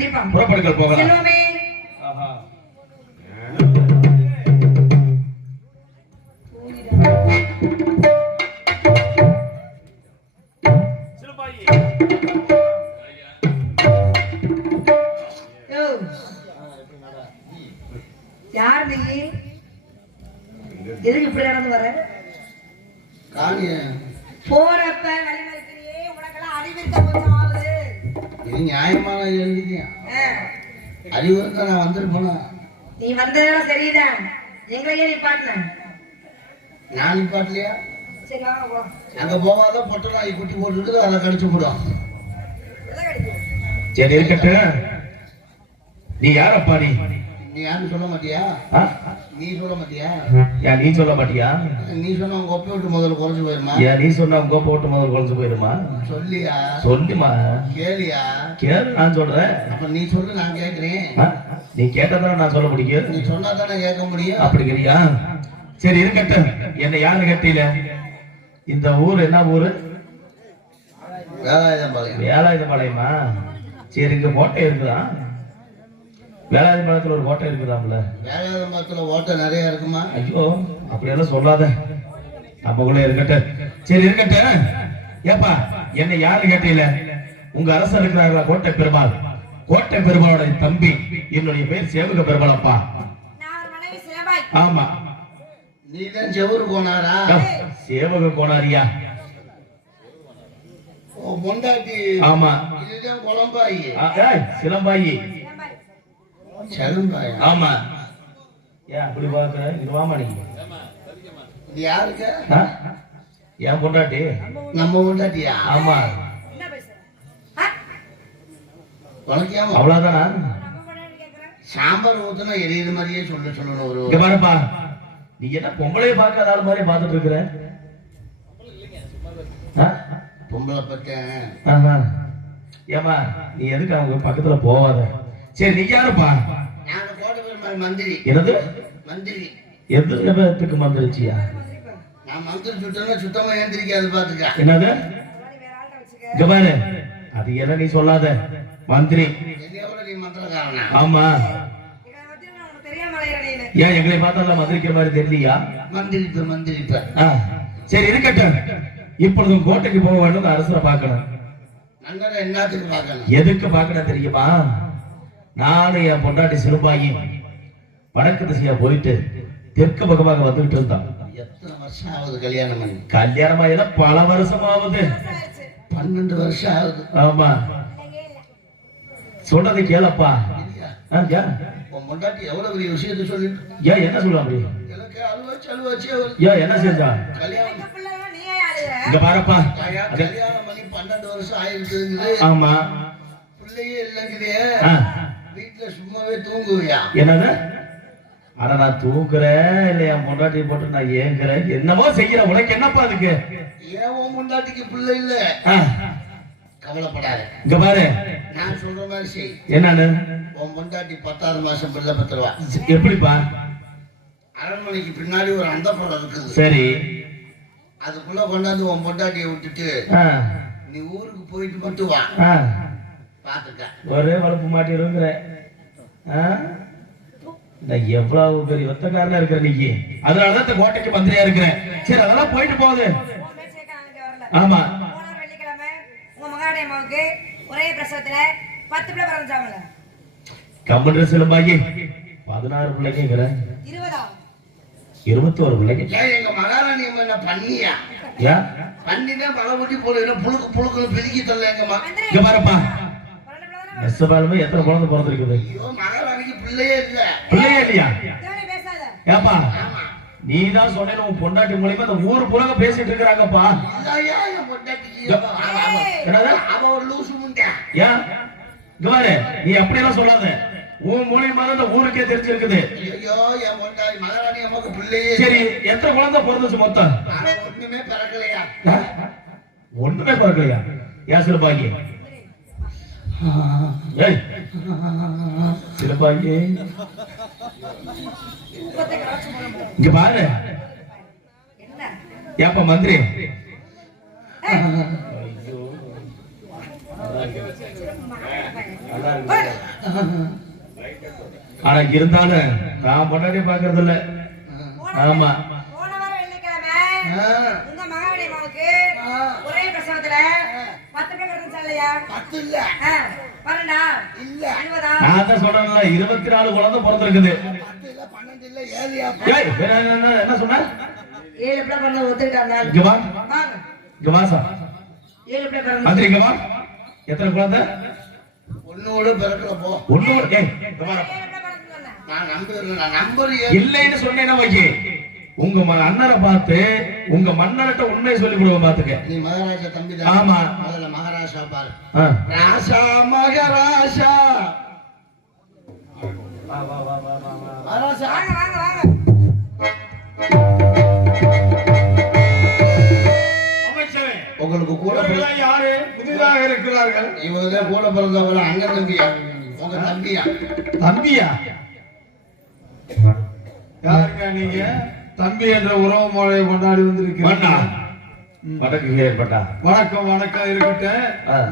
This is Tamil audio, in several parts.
கண்டிப்பா புறப்படுங்கள் போகலாம். செல்வமே யார் நீ? எதுக்கு இப்படி நடந்து வர? போறப்ப வழிமறிக்கிறியே, உனக்கெல்லாம் அறிவு இருக்க கொஞ்சம் ஆகுது. இது நியாயமான எழுதியா? அறிவு இருக்க நான் வந்துருப்பேனா? நீ வந்ததெல்லாம் சரிதான், எங்களையே நிப்பாட்டின. நான் நிப்பாட்டலையா? சரி வாங்க போ. அங்க போகாத பொட்டு நாய் குட்டி போட்டுருக்கு, அதை கடிச்சு போடும். சரி இருக்கட்டும். நீ யாரப்பா? நீ யாருன்னு சொல்ல மாட்டியா? நீ சொல்ல மாட்டியா? நீ சொல்ல மாட்டியா? நீ சொன்ன உங்க ஒப்பை விட்டு முதல்ல குறைஞ்சு போயிருமா? நீ சொன்ன உங்க ஒப்பை விட்டு முதல்ல குறைஞ்சு போயிருமா? சொல்லியா? சொல்லுமா. கேளியா? கேளு, நான் சொல்றேன். அப்ப நீ சொல்லு, நான் கேட்கிறேன். நீ கேட்டதானே நான் சொல்ல முடியும். நீ சொன்னா தானே கேட்க முடியும். அப்படிங்கிறியா? சரி இருக்கட்டும். என்ன யாருன்னு கேட்டீல? இந்த ஊர் என்ன ஊரு? வேலாயுதம்பாளையம். வேலாயுதம்பாளையமா? சரி, இங்க கோட்டை இருக்குதா? வேலாயுதம்பாளையத்துல ஒரு கோட்டை இருக்குதாம்ல? வேலாயுதம்பாளையத்துல ஓட்டை நிறைய இருக்குமா? ஐயோ, அப்படியெல்லாம் சொல்லாத, நம்மக்குள்ள இருக்கட்டும். சரி இருக்கட்டும். ஏப்பா, என்ன யாரு கேட்டீல? உங்க அரசர் இருக்கிறார்களா? கோட்டை பெருமாள். கோட்டை பெருமாளோட தம்பி. என்னுடைய பேர் சேவக பெருமாள் அப்பா. ஆமா. நீதான் செவரு கோனாரா? சேவக கோனாரியா? பொண்டாட்டி. ஆமா. இதுதான் குழம்பாயி. சிலம்பாயி. செலம்பாய். ஆமா. ஏன் அப்படி பாக்குற? இது வாமா நீ. இது யாருக்கு? ஏன் பொண்டாட்டி? நம்ம பொண்டாட்டியா? ஆமா. உனக்கேமா? அவ்வளவுதானா? சாம்பார் ஊத்துனா எரியுது மாதிரியே சொல்லணும். ஒரு இங்க பாருப்பா, நீ என்ன பொம்பளைய பார்க்காத ஆள் மாதிரி பார்த்துட்டு இருக்கிற? பொம்பளை பத்தேன். ஏமா, நீ எதுக்கு அவங்க பக்கத்துல போவாத. சரி, நீ யாருப்பா? நான் கோட்டை பெருமாள் மந்திரி. என்னது மந்திரி? எதுக்கு மந்திரிச்சியா? நான் மந்திரி சுட்டா சுத்தமா ஏந்திரிக்காது பாத்துக்க. என்னது? இங்க பாரு, அது என்ன நீ சொல்லாத. மந்திரி. நீ மந்திரக்காரனா? ஆமா. ஏன் எங்களை பார்த்தா மந்திரிக்கிற மாதிரி தெரியலையா? மந்திரிப்ப. சரி இருக்கட்டும். இப்பொழுது கோட்டைக்கு போக வேண்டும். அரசரை பார்க்கணும். என்னத்துக்கு பார்க்கணும்? எதுக்கு பார்க்கணும் தெரியுமா? நானும் என் பொண்டாட்டி சிலும்பாயி வடக்கு திசையா போயிட்டு தெற்கு பக்கமாக வந்துகிட்டு இருந்தான். எத்தனை வருஷம் ஆகுது கல்யாணம் பண்ணி? கல்யாணம் பல வருஷம் ஆகுது. 12 வருஷம் ஆகுது. ஆமா. சொல்றது கேளப்பா. உன் பொண்டாட்டி எவ்வளவு பெரிய விஷயத்தை சொல்லிட்டு. ஏன் என்ன சொல்ல அப்படி? எனக்கு அழுவாச்சு. ஏன் என்ன செஞ்சா? கல்யாணம். இங்க பாருப்பா, கல்யாணம் பண்ணி 12 வருஷம் ஆயிருக்குது. ஆமா. பிள்ளையே இல்லைங்குதே. வீட்டுல சும்மாவே தூங்குவியா? என்னது? ஆனா நான் தூக்குறேன் இல்ல என் பொண்டாட்டி போட்டு நான் ஏங்குறேன், என்னமோ செய்யறேன். உனக்கு என்னப்பா அதுக்கு? ஏன் உன் பொண்டாட்டிக்கு பிள்ளை இல்ல? கவலைப்படாத. இங்க பாரு, நான் சொல்ற மாதிரி செய். என்னன்னு? உன் பொண்டாட்டி 10ஆவது மாசம் பிள்ளை பெற்றுவா. எப்படிப்பா? அரண்மனைக்கு பின்னாடி ஒரு அந்தப்புறம் இருக்குது. சரி, அதுக்குள்ள கொண்டாந்து உன் பொண்டாட்டியை விட்டுட்டு நீ ஊருக்கு போயிட்டு மட்டும் வா. பாத்துக்க. ஒரே வளர்ப்பு மாட்டி இருக்கிற. எவ்வளவு பெரிய ஒத்தக்காரனா இருக்கிற நீ. அதனாலதான் இந்த கோட்டைக்கு மந்திரியா இருக்கிறேன். சரி, அதெல்லாம் போயிட்டு போகுது. ஆமா. ஒரே பிரசவத்துல 10 பிள்ளை பிறந்தாங்கல. கம்பன் சிலம்பாகி 16 பிள்ளைங்க. 21 பிள்ளைங்க. எங்க மகாராணி என்ன பண்ணியா? ஏன் பண்ணிதான் பலபுட்டி போல புழுக்கு பிரிக்கி தரல. இங்க பாருப்பா, எத்தனை குழந்தை பிறந்திருக்குது? மகாராணிக்கு பிள்ளையே இல்ல. பிள்ளையே இல்லையா? ஏப்பா, நீதான் சொன்ன உன் பொண்டாட்டி மூலியமா இந்த ஊர் புறக பேசிட்டு இருக்கிறாங்கப்பா. நீ அப்படி எல்லாம் சொல்லாத. உன் மூலியமா தான் இந்த ஊருக்கே தெரிஞ்சிருக்குது. சரி, எத்தனை குழந்தை பிறந்துச்சு மொத்தம்? ஒண்ணுமே பிறக்கலையா? ஒண்ணுமே பிறக்கலையா? ஏன் சிலபாகி? சிலபாகி இங்க பாரு. ஏப்பா மந்திரி, ஆனா இருந்தாலும் நான் பொண்டாட்டி பாக்குறது இல்ல. ஆமா போன வாரம் வெள்ளிக்கிழமை உங்க மகாவடி அம்மாவுக்கு ஒரே பிரசவத்துல 10 பேர் இருந்துச்சா இல்லையா? 10 இல்ல 12 இல்ல 20 நான் தான் சொல்றேன்ல 24 குழந்தை பிறந்திருக்குது. 10 இல்ல 12 இல்ல 7 ஏய், என்ன சொன்ன? 7 பிள்ளை பண்ண ஒத்துக்கிட்டாங்க. இங்க வா, வாங்க. இங்க வா சார். 7 பிள்ளை பிறந்து மந்திரி இங்க வா. எத்தனை குழந்தை? ஒண்ணோட பிறக்கல போ. ஒண்ணு. ஏய், இங்க வா. 7 பிள்ளை பிறந்து சொன்னேன். நான் நம்பர் இல்லைன்னு சொன்னேன்னா வைக்கி, உங்க அண்ணனை பார்த்து உங்க மன்னர்கிட்ட உண்மையை சொல்லி கொடுவேன் பாத்துக்க. நீ மகாராஜா தம்பி தான். ஆமா. முதல்ல மகாராஜா பாரு. ஆ. ராசா மகாராஜா. மகாராஜா வாங்க வாங்க வாங்க. உங்களுக்கு கூட யாரு புதிதாக இருக்கிறார்கள்? இவங்க கூட பிறந்தவங்க அண்ணன் தம்பியா? உங்க தம்பியா? தம்பியா? யாருங்க நீங்க? தம்பி என்ற உறவு முறையை கொண்டாடி வந்திருக்கீங்க. வணக்கம் ஏற்பட்டா. வணக்கம் வணக்கம் இருக்கட்டும்.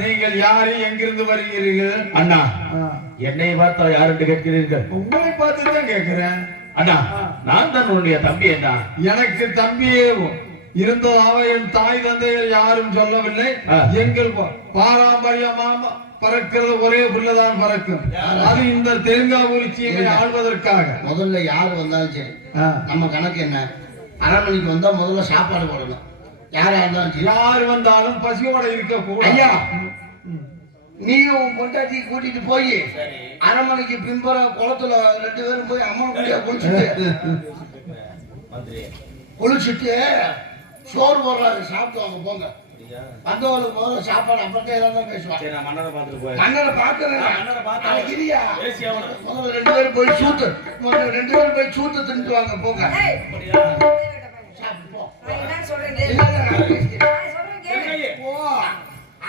நீங்கள் யாரு, எங்கிருந்து வருகிறீர்கள்? அண்ணா, என்னை பார்த்தா யார் என்று கேட்கிறீர்கள்? உங்களை பார்த்து தான் கேட்கிறேன். அண்ணா, நான் தான் உன்னுடைய தம்பி. அண்ணா, எனக்கு தம்பியே இருந்ததாக என் தாய் தந்தைகள் யாரும் சொல்லவில்லை. எங்கள் பாரம்பரியமாக பறக்கிறது ஒரே புள்ளதான் பறக்கும். அது இந்த தெலுங்காபுரிச்சியை ஆள்வதற்காக. முதல்ல யாரு வந்தாலும் சரி, நம்ம கணக்கு என்ன? அரண்மனைக்கு வந்தா முதல்ல சாப்பாடு போடணும். யாரா இருந்தாலும் சரி, யாரு வந்தாலும் பசியோட இருக்க கூடாது. ஐயா, நீயும் உன் பொண்டாட்டி கூட்டிட்டு போய் அரண்மனைக்கு பின்புற குளத்துல 2 பேரும் போய் அம்மா குடியா குளிச்சுட்டு சோறு போடுறாரு, சாப்பிட்டு வாங்க போங்க. வந்தவங்களுக்கு முதல்ல சாப்பாடு அப்பதான் எல்லாம் பேசுவாங்க. மன்னரை பார்க்க முதல்ல 2 பேரும் போய் சூத்து 2 பேரும் போய் சூத்து தின்ட்டு வாங்க போங்க. சாப்பிட்டு போ. நான் என்ன சொல்றேன் கேளு. நான் சொல்றேன் கேளு. போ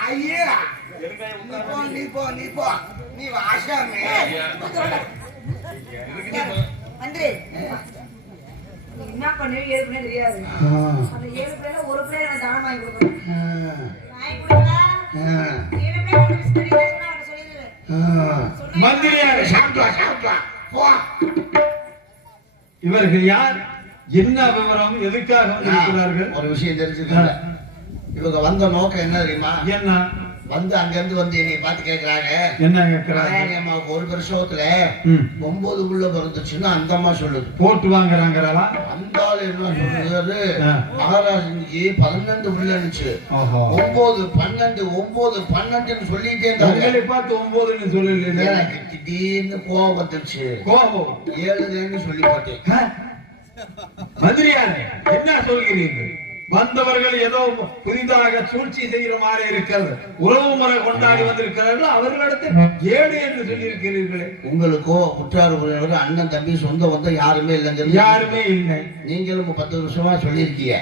ஐயா, நீ போ நீ வாசாமே. மந்திரி, நீ என்ன பண்ணுவீங்க? 7 பிள்ளை தெரியாது. அந்த 7 பிள்ளைல ஒரு பிள்ளை எனக்கு தானம் வாங்கி கொடுக்கணும். வாங்கி கொடுத்தா 7 பிள்ளை உங்களுக்கு தெரியாதுன்னா அவரை சொல்லிடுறேன். மந்திரியார் சாப்பிட்டு போ. இவர்கள் யார், என்ன விவரம், எதுக்காக வந்திருக்கிறார்கள்? ஒரு விஷயம் தெரிஞ்சுக்கல. இவங்க வந்த நோக்கம் என்ன தெரியுமா? என்ன வந்து அங்க இருந்து வந்து என்னை பார்த்து கேக்குறாங்க. என்ன கேட்கிறாங்க? அம்மாவுக்கு ஒரு பிரசவத்துல 9 புள்ள பிறந்துச்சுன்னு அந்த அம்மா சொல்லுது. போட்டு வாங்குறாங்களா? அந்த ஆள் என்ன சொல்றது, மகாராஜனுக்கு 12 புள்ள இருந்துச்சு. 9 12 சொல்லிட்டே இருந்தாங்க. பார்த்து 9ன்னு சொல்லல. எனக்கு திடீர்னு கோபம் வந்துருச்சு. கோபம் 7ன்னு சொல்லி போட்டேன். மந்திரியாரே, என்ன சொல்கிறீர்கள்? வந்தவர்கள் ஏதோ புதிதாக சூழ்ச்சி செய்கிற மாதிரி இருக்கிறது. உறவு முறை கொண்டாடி வந்திருக்கிறார்கள், அவர்களிடத்தில் 7 என்று சொல்லி இருக்கிறீர்களே. உங்களுக்கோ குற்றாறு உறவினர்கள் அண்ணன் தம்பி சொந்த வந்த யாருமே இல்லைங்க. யாருமே இல்லை. நீங்களும் 10 வருஷமா சொல்லியிருக்கீங்க.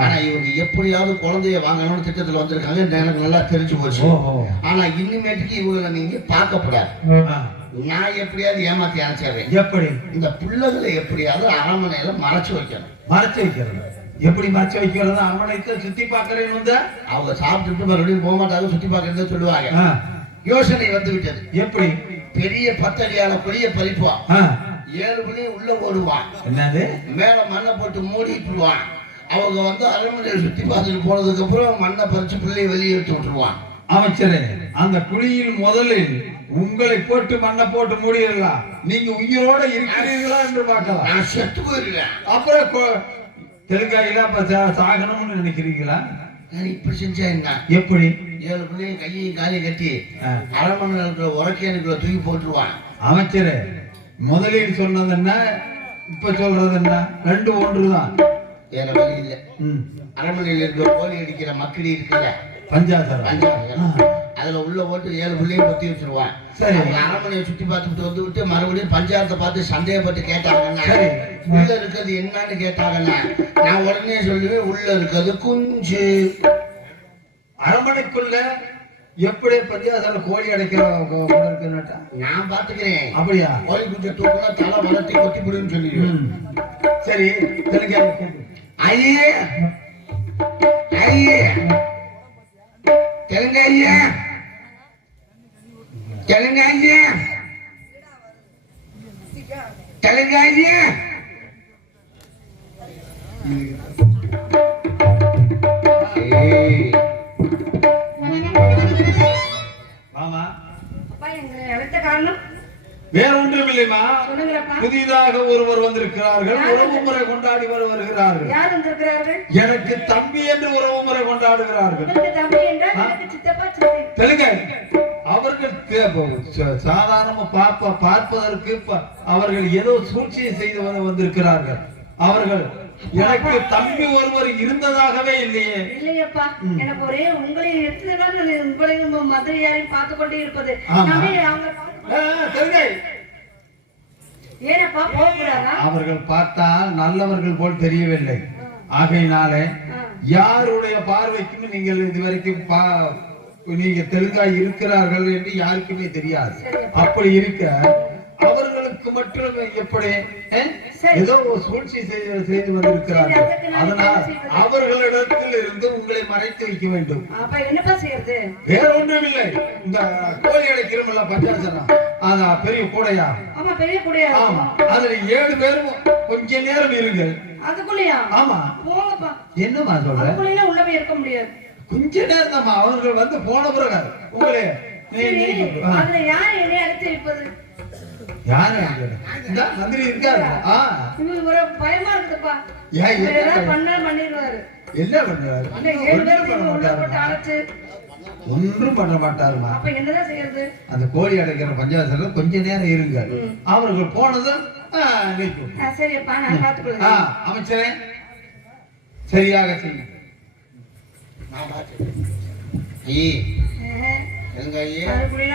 ஆனா இவங்க எப்படியாவது குழந்தைய வாங்கணும்னு திட்டத்துல வந்திருக்காங்க. எனக்கு நல்லா தெரிஞ்சு போச்சு. ஆனா இனிமேட்டுக்கு இவங்களை நீங்க பார்க்கப்படாது. நான் எப்படியாவது ஏமாத்தி அனுப்பிச்சிடுறேன். எப்படி? இந்த பிள்ளைகளை எப்படியாவது அரண்மனையில மறைச்சு வைக்கணும். மறைச்சு வைக்கிறது எப்படி? மறைச்சு வைக்கிறது? அரண்மனைக்கு சுத்தி பார்க்கறேன்னு வந்து அவங்க சாப்பிட்டுட்டு மறுபடியும் போக மாட்டாங்க, சுத்தி பார்க்கறதே சொல்லுவாங்க. யோசனை வந்து விட்டது. எப்படி? பெரிய 10 அடியான பெரிய பறிப்பான். 7 பிள்ளையும் உள்ள ஓடுவான். என்னது? மேல மண்ணை போட்டு மூடிட்டுருவான். அவங்க வந்து அரண்மனையை சுத்தி பார்த்துட்டு போனதுக்கு அப்புறம் மண்ணை பறிச்சு பிள்ளையை வெளியே எடுத்து விட்டுருவான். அமைச்சரே, அந்த குழியில் முதலில் உங்களை போட்டு மண்ணை போட்டு மூடிடலாம். நீங்க உயிரோட இருக்கிறீர்களா என்று பார்க்கலாம். நான் செத்து போயிருக்கேன். அப்புறம் தெலுங்காயில சாகணும்னு நினைக்கிறீங்களா? நான் இப்படி செஞ்சா என்ன? எப்படி? 7 பிள்ளையும் கையையும் காலையும் கட்டி அரண்மனை இருக்கிற உரக்கேனுக்குள்ள தூக்கி போட்டுருவான். அமைச்சரே, முதலில் சொன்னது என்ன, இப்ப சொல்றது என்ன? 2 ஒன்றுதான். வேற வழி இல்லை. அரண்மனையில் இருக்கிற கோழி அடிக்கிற மக்கள் இருக்குல்ல, பஞ்சாயத்து, அதுல உள்ள போட்டு 7 பிள்ளையும் பொத்தி வச்சிருவான். சரி. அரண்மனையை சுத்தி பார்த்துட்டு வந்து விட்டு மறுபடியும் பஞ்சாயத்தை பார்த்து சந்தேகப்பட்டு கேட்டாங்கன்னா, உள்ள இருக்கிறது என்னன்னு கேட்டாங்கன்னா, நான் உடனே சொல்லுவேன், உள்ள இருக்கிறது குஞ்சு. அரண்மனைக்குள்ள எப்படி பஞ்சாயத்துல கோழி அடைக்கிற நான் பாத்துக்கிறேன். அப்படியா? கோழி குஞ்சை தூக்கினா தலை வளர்த்தி கொத்தி பிடின்னு சொல்லிடுவேன். சரி, ஐயே ஐயே தெலுங்கு ஐயா தெலுங்காங்க தெலுங்காங்க ஆமா அப்பா எங்க அழைத்த காரணம் வேற ஒன்றும் இல்லைமா. சொல்லுங்களப்பா. புதிதாக ஒருவர் வந்திருக்கிறார்கள், உறவு முறை கொண்டாடி வருகிறார்கள். யார் வந்திருக்கிறார்கள்? எனக்கு தம்பி என்று உறவு முறை கொண்டாடுகிறார்கள். உங்களுக்கு தம்பி என்றால் எனக்கு சித்தப்பா சித்தி. தெலுங்கு அவர்கள் சாதாரண பார்ப்பதற்கு அவர்கள் ஏதோ சூழ்ச்சியை செய்து வந்திருக்கிறார்கள். அவர்கள் எனக்கு தம்பி ஒருவர் இருந்ததாகவே இல்லையே. இல்லையப்பா, எனக்கு ஒரே உங்களை எத்தனை உங்களையும் மதுரையாரையும் பார்த்து கொண்டே இருப்பது. ஏனப்பா போகக்கூடாதா? அவர்கள் பார்த்தால் நல்லவர்கள் போல் தெரியவில்லை. ஆகையினாலே யாருடைய பார்வைக்கும் நீங்கள் இதுவரைக்கும் நீங்க தெலுங்காய் இருக்கிறார்கள் என்று யாருக்குமே தெரியாது. அப்படி இருக்க அவர்களுக்கு மட்டும் எப்படி ஏதோ சூழ்ச்சி செய்து வந்திருக்கிறார்கள். அதனால் அவர்களிடத்தில் இருந்து உங்களை மறைத்து வைக்க வேண்டும். என்னப்பா செய்யறது? வேற ஒன்றும் இல்லை. இந்த கோழி அடைக்கிறோம்ல பஞ்சாசனம், அதான் பெரிய கூடையா. ஆமா பெரிய கூடையா. ஆமா, அதுல 7 பேரும் கொஞ்ச நேரம் இருங்க. அதுக்குள்ளயா? ஆமா போங்கப்பா. என்னமா சொல்ற? அதுக்குள்ள உள்ள போய் இருக்க முடியாது. கொஞ்ச நேரம் தான் அவர்கள் வந்து போன பிறகு உங்களே அதுல யார் என்னை அழைத்து வைப்பது? யாரு நந்தினி இருக்காரு. ஒரு பயமா இருக்குப்பா. பண்ணால் பண்ணிடுவாரு. என்ன பண்ணுவாரு? ஒன்றும் பண்ண மாட்டாருமா. அப்ப என்னதான் செய்யறது? அந்த கோழி அடைக்கிற பஞ்சாயத்துல கொஞ்ச நேரம் இருங்க. அவர்கள் போனதும் சரியப்பா நான் பாத்துக்கொள்கிறேன். அமைச்சரே சரியாக செய்யும்.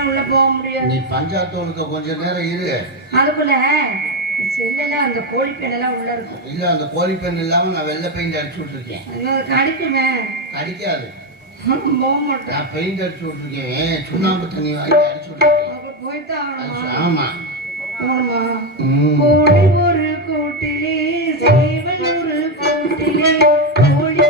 உள்ள போக முடியாது. நீ பஞ்சாயத்து கொஞ்ச நேரம் இரு. அதுக்குள்ள செல்லாம் அந்த கோழி பெண் எல்லாம் உள்ள இருக்கும். இல்ல அந்த கோழி பெண் இல்லாம நான் வெள்ளை பெயிண்ட் அடிச்சு விட்டுருக்கேன். அடிக்குமே? அடிக்காது. போக மாட்டேன். நான் பெயிண்ட் அடிச்சு விட்டுருக்கேன். சுண்ணாம்பு தண்ணி வாங்கி அடிச்சு விட்டுருக்கேன். போய்தான் ஆமா. கோழி ஒரு கூட்டிலே சேவல் ஒரு கூட்டிலே கோழி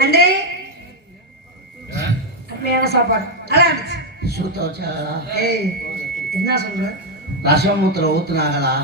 நன்றி. அருமையான சாப்பாடு. நல்லா இருந்துச்சு. சுத்தம் வச்சா. ஏய் என்ன சொல்ற? ரசம் ஊத்துற ஊத்துனாங்களா?